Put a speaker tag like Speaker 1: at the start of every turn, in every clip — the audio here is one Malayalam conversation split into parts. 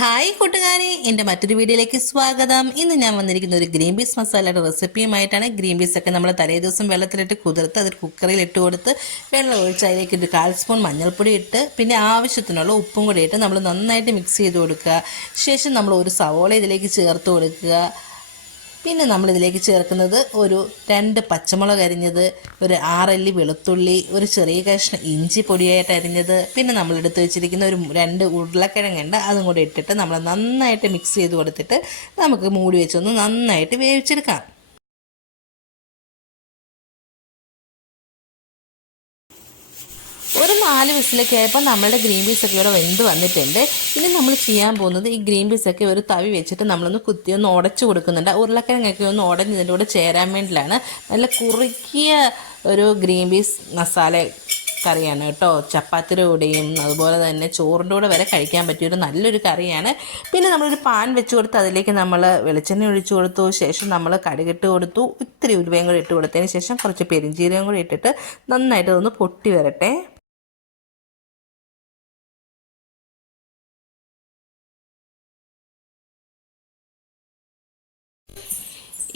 Speaker 1: ഹായ് കൂട്ടുകാരെ എന്റെ മറ്റൊരു വീഡിയോയിലേക്ക് സ്വാഗതം. ഇന്ന് ഞാൻ വന്നിരിക്കുന്ന ഒരു ഗ്രീൻ പീസ് മസാലയുടെ റെസിപ്പിയുമായിട്ടാണ് ഗ്രീൻ പീസ് ഒക്കെ നമ്മൾ തലേ ദിവസം വെള്ളത്തിലിട്ട് കുതിർത്ത് അതിൽ കുക്കറിൽ ഇട്ട് കൊടുത്ത് വെള്ളം ഒഴിച്ച് അതിലേക്ക് ഒരു കാൽ സ്പൂൺ മഞ്ഞൾപ്പൊടി ഇട്ട് പിന്നെ ആവശ്യത്തിനുള്ള ഉപ്പും കൂടി ഇട്ട് നമ്മൾ നന്നായിട്ട് മിക്സ് ചെയ്ത് കൊടുക്കുക. ശേഷം നമ്മൾ ഒരു സവോള ഇതിലേക്ക് ചേർത്ത് കൊടുക്കുക. പിന്നെ നമ്മൾ ഇതിലേക്ക് ചേർക്കുന്നത് ഒരു രണ്ട് പച്ചമുളക് അരിഞ്ഞത് ഒരു ആറല്ലി വെളുത്തുള്ളി ഒരു ചെറിയ കഷ്ണം ഇഞ്ചി പൊടിയായിട്ട് അരിഞ്ഞത് പിന്നെ നമ്മൾ എടുത്ത് വെച്ചിരിക്കുന്ന ഒരു രണ്ട് ഉരുളക്കിഴങ്ങുണ്ട് അതും കൂടി ഇട്ടിട്ട് നമ്മൾ നന്നായിട്ട് മിക്സ് ചെയ്ത് കൊടുത്തിട്ട് നമുക്ക് മൂടി വെച്ചൊന്ന് നന്നായിട്ട് വേവിച്ചെടുക്കാം. നാല് വിസിലൊക്കെ ആയപ്പോൾ നമ്മളുടെ ഗ്രീൻ പീസൊക്കെ ഇവിടെ വെന്ത് വന്നിട്ടുണ്ട്. ഇനി നമ്മൾ ചെയ്യാൻ പോകുന്നത് ഈ ഗ്രീൻ പീസൊക്കെ ഒരു തവി വെച്ചിട്ട് നമ്മളൊന്ന് കുത്തി ഒന്ന് ഉടച്ചു കൊടുക്കുന്നുണ്ട്. ഉരുളക്കിഴങ്ങൊക്കെ ഒന്ന് ഉടഞ്ഞ് ഇതിന്റെ കൂടെ ചേരാൻ വേണ്ടിയിലാണ് നല്ല കുറുക്കിയ ഒരു ഗ്രീൻ പീസ് മസാല കറിയാണ് കേട്ടോ. ചപ്പാത്തിയുടെ കൂടെയും അതുപോലെ തന്നെ ചോറിന്റെ കൂടെ വരെ കഴിക്കാൻ പറ്റിയൊരു നല്ലൊരു കറിയാണ്. പിന്നെ നമ്മളൊരു പാൻ വെച്ച് കൊടുത്ത് അതിലേക്ക് നമ്മൾ വെളിച്ചെണ്ണ ഒഴിച്ചു കൊടുത്തു. ശേഷം നമ്മൾ കടുകിട്ട് കൊടുത്തു. ഇത്തിരി ഉരുവയും കൂടി ഇട്ട് കൊടുത്തതിന് ശേഷം കുറച്ച് പെരിഞ്ചീരകം കൂടി ഇട്ടിട്ട് നന്നായിട്ട് ഒന്ന് പൊട്ടി വരട്ടെ.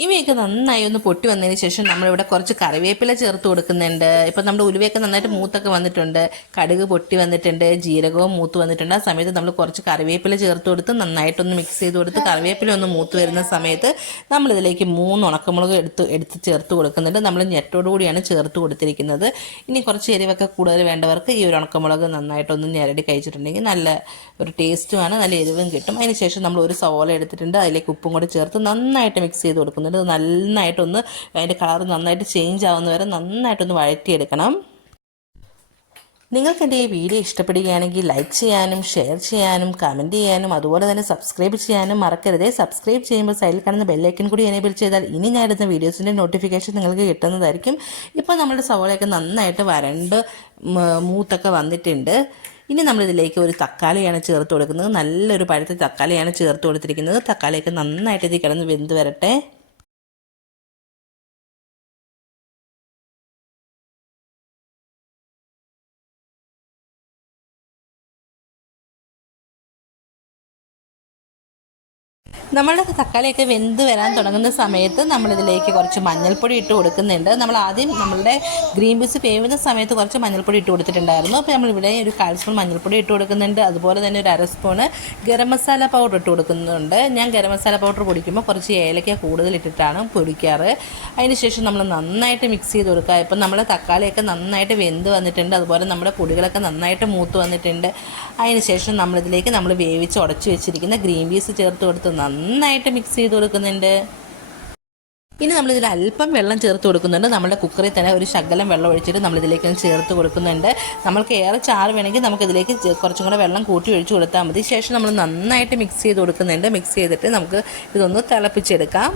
Speaker 1: ഇവയൊക്കെ നന്നായി ഒന്ന് പൊട്ടി വന്നതിന് ശേഷം നമ്മളിവിടെ കുറച്ച് കറിവേപ്പില ചേർത്ത് കൊടുക്കുന്നുണ്ട്. ഇപ്പം നമ്മുടെ ഉലുവയൊക്കെ നന്നായിട്ട് മൂത്തൊക്കെ വന്നിട്ടുണ്ട്. കടുക് പൊട്ടി വന്നിട്ടുണ്ട്. ജീരകവും മൂത്ത് വന്നിട്ടുണ്ട്. ആ സമയത്ത് നമ്മൾ കുറച്ച് കറിവേപ്പില ചേർത്ത് കൊടുത്ത് നന്നായിട്ടൊന്ന് മിക്സ് ചെയ്ത് കൊടുത്ത് കറിവേപ്പില ഒന്ന് മൂത്ത് വരുന്ന സമയത്ത് നമ്മളിതിലേക്ക് മൂന്ന് ഉണക്കമുളക് എടുത്ത് എടുത്ത് ചേർത്ത് കൊടുക്കുന്നുണ്ട്. നമ്മൾ ഞെട്ടോടുകൂടിയാണ് ചേർത്ത് കൊടുത്തിരിക്കുന്നത്. ഇനി കുറച്ച് എരിവൊക്കെ കൂടുതൽ വേണ്ടവർക്ക് ഈ ഒരു ഉണക്കമുളക് നന്നായിട്ടൊന്ന് ഞെരടി കഴിച്ചിട്ടുണ്ടെങ്കിൽ നല്ല ഒരു ടേസ്റ്റുമാണ് നല്ല എരിവും കിട്ടും. അതിനുശേഷം നമ്മൾ ഒരു സവോള എടുത്തിട്ടുണ്ട്. അതിലേക്ക് ഉപ്പും കൂടി ചേർത്ത് നന്നായിട്ട് മിക്സ് ചെയ്ത് കൊടുക്കുന്നു. കൊടുക്കുന്നുണ്ട് നന്നായിട്ടൊന്ന് അതിന്റെ കളർ നന്നായിട്ട് ചേഞ്ച് ആവുന്ന വരെ നന്നായിട്ടൊന്ന് വഴറ്റിയെടുക്കണം. നിങ്ങൾക്ക് എന്റെ ഈ വീഡിയോ ഇഷ്ടപ്പെടുകയാണെങ്കിൽ ലൈക്ക് ചെയ്യാനും ഷെയർ ചെയ്യാനും കമന്റ് ചെയ്യാനും അതുപോലെ തന്നെ സബ്സ്ക്രൈബ് ചെയ്യാനും മറക്കരുത്. സബ്സ്ക്രൈബ് ചെയ്യുമ്പോൾ സൈഡിൽ കാണുന്ന ബെല്ലൈക്കൻ കൂടി എനേബിൾ ചെയ്താൽ ഇനി ഞാൻ എടുത്ത വീഡിയോസിന്റെ നോട്ടിഫിക്കേഷൻ നിങ്ങൾക്ക് കിട്ടുന്നതായിരിക്കും. ഇപ്പോൾ നമ്മുടെ സവോളയൊക്കെ നന്നായിട്ട് വരണ്ട് മൂത്തൊക്കെ വന്നിട്ടുണ്ട്. ഇനി നമ്മളിതിലേക്ക് ഒരു തക്കാളിയാണ് ചേർത്ത് കൊടുക്കുന്നത്. നല്ലൊരു പഴുത്ത തക്കാളിയാണ് ചേർത്ത് കൊടുത്തിരിക്കുന്നത്. തക്കാളിയൊക്കെ നന്നായിട്ട് ഇത് കിടന്ന് വെന്ത് വരട്ടെ. നമ്മളുടെ തക്കാളിയൊക്കെ വെന്ത് വരാൻ തുടങ്ങുന്ന സമയത്ത് നമ്മളിതിലേക്ക് കുറച്ച് മഞ്ഞൾപ്പൊടി ഇട്ട് കൊടുക്കുന്നുണ്ട്. നമ്മൾ ആദ്യം നമ്മളുടെ ഗ്രീൻ പീസ് വേവുന്ന സമയത്ത് കുറച്ച് മഞ്ഞൾപ്പൊടി ഇട്ട് കൊടുത്തിട്ടുണ്ടായിരുന്നു. അപ്പോൾ നമ്മളിവിടെ ഒരു കാൽ സ്പൂൺ മഞ്ഞൾപ്പൊടി ഇട്ട് കൊടുക്കുന്നുണ്ട്. അതുപോലെ തന്നെ ഒരു അര സ്പൂണ് ഗരം മസാല പൗഡർ ഇട്ട് കൊടുക്കുന്നുണ്ട്. ഞാൻ ഗരം മസാല പൗഡർ പൊടിക്കുമ്പോൾ കുറച്ച് ഏലക്ക കൂടുതൽ ഇട്ടിട്ടാണ് പൊടിക്കാറ്. അതിനുശേഷം നമ്മൾ നന്നായിട്ട് മിക്സ് ചെയ്ത് കൊടുക്കുക. ഇപ്പം നമ്മുടെ തക്കാളിയൊക്കെ നന്നായിട്ട് വെന്ത് വന്നിട്ടുണ്ട്. അതുപോലെ നമ്മുടെ പൊടികളൊക്കെ നന്നായിട്ട് മൂത്ത് വന്നിട്ടുണ്ട്. അതിനുശേഷം നമ്മളിതിലേക്ക് നമ്മൾ വേവിച്ച് ഉടച്ച് വെച്ചിരിക്കുന്ന ഗ്രീൻ പീസ് ചേർത്ത് കൊടുത്ത് നന്നായിട്ട് മിക്സ് ചെയ്ത് കൊടുക്കുന്നുണ്ട്. ഇനി നമ്മളിതിൽ അല്പം വെള്ളം ചേർത്ത് കൊടുക്കുന്നുണ്ട്. നമ്മുടെ കുക്കറിൽ തന്നെ ഒരു ശകലം വെള്ളം ഒഴിച്ചിട്ട് നമ്മളിതിലേക്ക് ചേർത്ത് കൊടുക്കുന്നുണ്ട്. നമ്മൾക്ക് ഏറെ ചാറ് വേണമെങ്കിൽ നമുക്കിതിലേക്ക് കുറച്ചും കൂടെ വെള്ളം കൂട്ടി ഒഴിച്ച് കൊടുത്താൽ മതി. ശേഷം നമ്മൾ നന്നായിട്ട് മിക്സ് ചെയ്ത് കൊടുക്കുന്നുണ്ട്. മിക്സ് ചെയ്തിട്ട് നമുക്ക് ഇതൊന്ന് തിളപ്പിച്ചെടുക്കാം.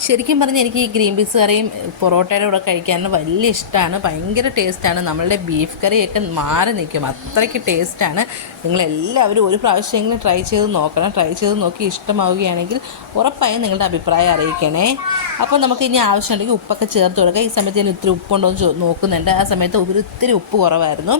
Speaker 1: ശരിക്കും പറഞ്ഞാൽ എനിക്ക് ഈ ഗ്രീൻ പീസ് കറിയും പൊറോട്ടയുടെ കൂടെ കഴിക്കാൻ വലിയ ഇഷ്ടമാണ് ഭയങ്കര ടേസ്റ്റാണ്. നമ്മളുടെ ബീഫ് കറിയൊക്കെ മാറി നിൽക്കും. അത്രയ്ക്ക് ടേസ്റ്റാണ്. നിങ്ങളെല്ലാവരും ഒരു പ്രാവശ്യമെങ്കിലും ട്രൈ ചെയ്ത് നോക്കണം. ട്രൈ ചെയ്ത് നോക്കി ഇഷ്ടമാവുകയാണെങ്കിൽ ഉറപ്പായും നിങ്ങളുടെ അഭിപ്രായം അറിയിക്കണേ. അപ്പോൾ നമുക്ക് ഇനി ആവശ്യമുണ്ടെങ്കിൽ ഉപ്പൊക്കെ ചേർത്ത് കൊടുക്കുക ഈ സമയത്ത് ഞാൻ ഇത്തിരി ഉപ്പുണ്ടോ എന്ന് നോക്കുന്നുണ്ട്. ആ സമയത്ത് ഒരു ഇത്തിരി ഉപ്പ് കുറവായിരുന്നു.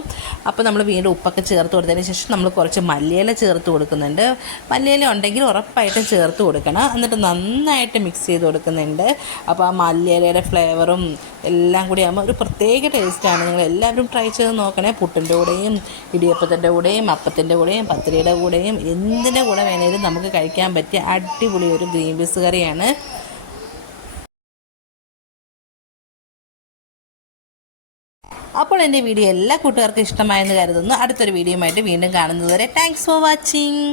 Speaker 1: അപ്പോൾ നമ്മൾ വീണ്ടും ഉപ്പൊക്കെ ചേർത്ത് കൊടുത്തതിന് ശേഷം നമ്മൾ കുറച്ച് മല്ലിയില ചേർത്ത് കൊടുക്കുന്നുണ്ട്. മല്ലിയില ഉണ്ടെങ്കിൽ ഉറപ്പായിട്ടും ചേർത്ത് കൊടുക്കണം. എന്നിട്ട് നന്നായിട്ട് മിക്സ് ചെയ്ത് കൊടുക്കുന്നത് കൊടുക്കുന്നുണ്ട്. അപ്പോൾ ആ മല്ലിയിലയുടെ ഫ്ലേവറും എല്ലാം കൂടി ആകുമ്പോൾ ഒരു പ്രത്യേക ടേസ്റ്റാണ് നിങ്ങൾ എല്ലാവരും ട്രൈ ചെയ്ത് നോക്കണേ. പുട്ടിന്റെ കൂടെയും ഇടിയപ്പത്തിന്റെ കൂടെയും അപ്പത്തിന്റെ കൂടെയും പത്തിരിയുടെ കൂടെയും എന്തിന്റെ കൂടെ വേണേലും നമുക്ക് കഴിക്കാൻ പറ്റിയ അടിപൊളി ഒരു ഗ്രീൻ പീസ് കറിയാണ്. അപ്പോൾ എന്റെ വീഡിയോ എല്ലാ കൂട്ടുകാർക്കും ഇഷ്ടമായെന്ന് കരുതുന്നു. അടുത്തൊരു ആയിട്ട് വീണ്ടും കാണുന്നതുവരെ താങ്ക്സ് ഫോർ വാച്ചിങ്